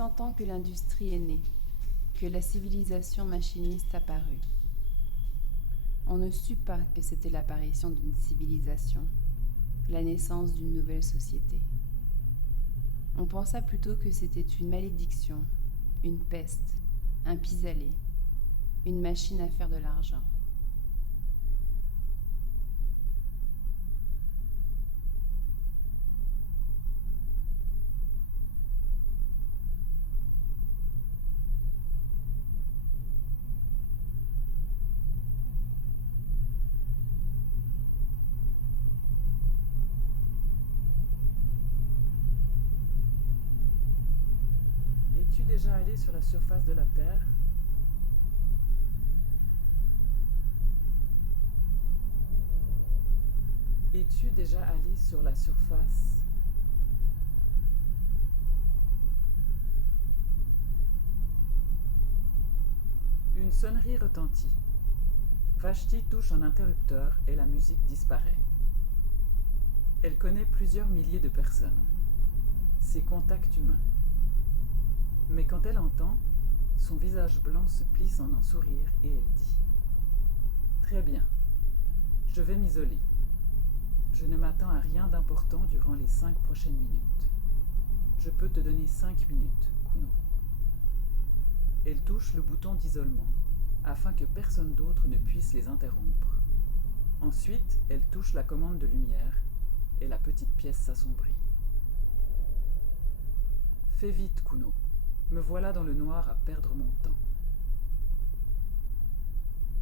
100 ans que l'industrie est née, que la civilisation machiniste apparut. On ne sut pas que c'était l'apparition d'une civilisation, la naissance d'une nouvelle société. On pensa plutôt que c'était une malédiction, une peste, un pis-aller, une machine à faire de l'argent. Es-tu déjà allé sur la surface de la Terre? Es-tu déjà allé sur la surface? Une sonnerie retentit. Vashti touche un interrupteur et la musique disparaît. Elle connaît plusieurs milliers de personnes. Ses contacts humains. Mais quand elle entend, son visage blanc se plisse en un sourire et elle dit « Très bien, je vais m'isoler. Je ne m'attends à rien d'important durant les 5 prochaines minutes. Je peux te donner 5 minutes, Kuno. » Elle touche le bouton d'isolement afin que personne d'autre ne puisse les interrompre. Ensuite, elle touche la commande de lumière et la petite pièce s'assombrit. « Fais vite, Kuno. Me voilà dans le noir à perdre mon temps. »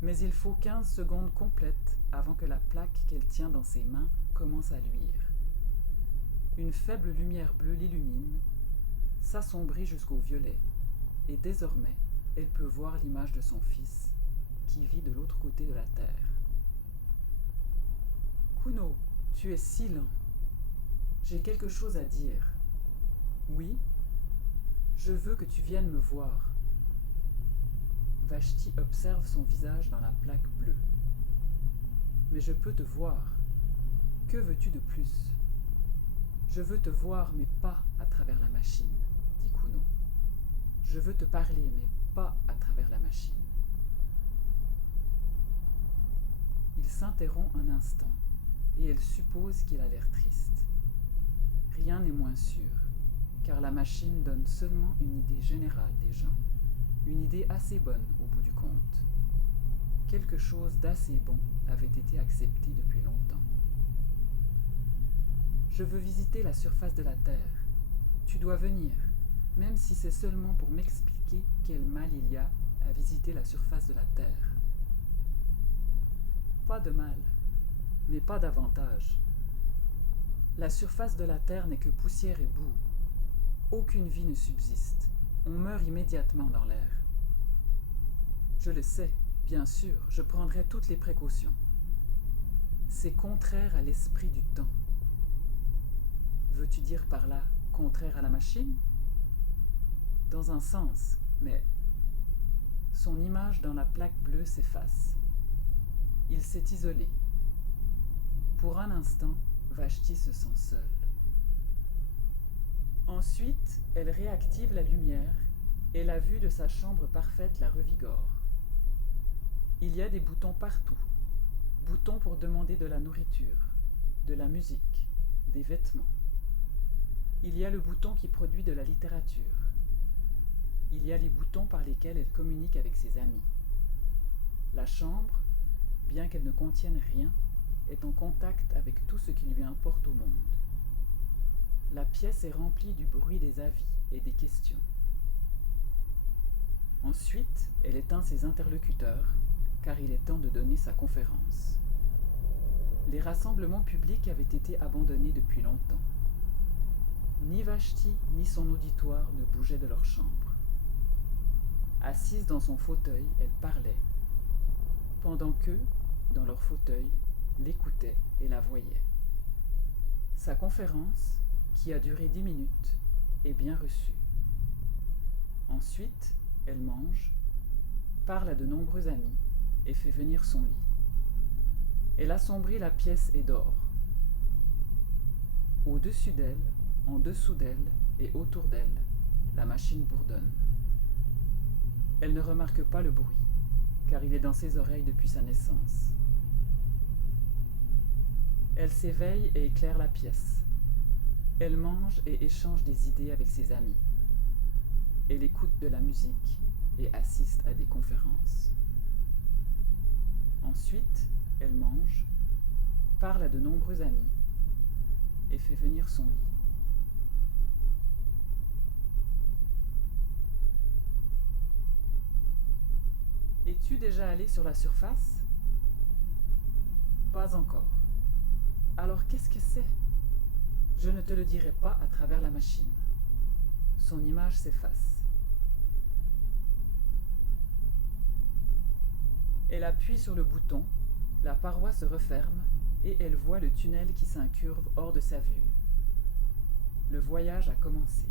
Mais il faut 15 secondes complètes avant que la plaque qu'elle tient dans ses mains commence à luire. Une faible lumière bleue l'illumine, s'assombrit jusqu'au violet, et désormais, elle peut voir l'image de son fils, qui vit de l'autre côté de la terre. « Kuno, tu es si lent. J'ai quelque chose à dire. Oui? Je veux que tu viennes me voir. » Vashti observe son visage dans la plaque bleue. « Mais je peux te voir. Que veux-tu de plus? »« Je veux te voir, mais pas à travers la machine, » dit Kuno. « Je veux te parler, mais pas à travers la machine. » Il s'interrompt un instant, et elle suppose qu'il a l'air triste. Rien n'est moins sûr, car la machine donne seulement une idée générale des gens. Une idée assez bonne au bout du compte. Quelque chose d'assez bon avait été accepté depuis longtemps. « Je veux visiter la surface de la Terre. Tu dois venir, même si c'est seulement pour m'expliquer quel mal il y a à visiter la surface de la Terre. » Pas de mal, mais pas d'avantage. La surface de la Terre n'est que poussière et boue. Aucune vie ne subsiste. On meurt immédiatement dans l'air. Je le sais, bien sûr, je prendrai toutes les précautions. C'est contraire à l'esprit du temps. Veux-tu dire par là contraire à la machine? Dans un sens, mais son image dans la plaque bleue s'efface. Il s'est isolé. Pour un instant, Vashti se sent seule. Ensuite, elle réactive la lumière et la vue de sa chambre parfaite la revigore. Il y a des boutons partout. Boutons pour demander de la nourriture, de la musique, des vêtements. Il y a le bouton qui produit de la littérature. Il y a les boutons par lesquels elle communique avec ses amis. La chambre, bien qu'elle ne contienne rien, est en contact avec tout ce qui lui importe au monde. La pièce est remplie du bruit des avis et des questions. Ensuite, elle éteint ses interlocuteurs, car il est temps de donner sa conférence. Les rassemblements publics avaient été abandonnés depuis longtemps. Ni Vashti ni son auditoire ne bougeaient de leur chambre. Assise dans son fauteuil, elle parlait, pendant qu'eux, dans leur fauteuil, l'écoutaient et la voyaient. Sa conférence, qui a duré 10 minutes, est bien reçue. Ensuite, elle mange, parle à de nombreux amis et fait venir son lit. Elle assombrit la pièce et dort. Au-dessus d'elle, en dessous d'elle et autour d'elle, la machine bourdonne. Elle ne remarque pas le bruit, car il est dans ses oreilles depuis sa naissance. Elle s'éveille et éclaire la pièce. Elle mange et échange des idées avec ses amis. Elle écoute de la musique et assiste à des conférences. Ensuite, elle mange, parle à de nombreux amis et fait venir son lit. Es-tu déjà allé sur la surface? Pas encore. Alors qu'est-ce que c'est? Je ne te le dirai pas à travers la machine. Son image s'efface. Elle appuie sur le bouton, la paroi se referme et elle voit le tunnel qui s'incurve hors de sa vue. Le voyage a commencé.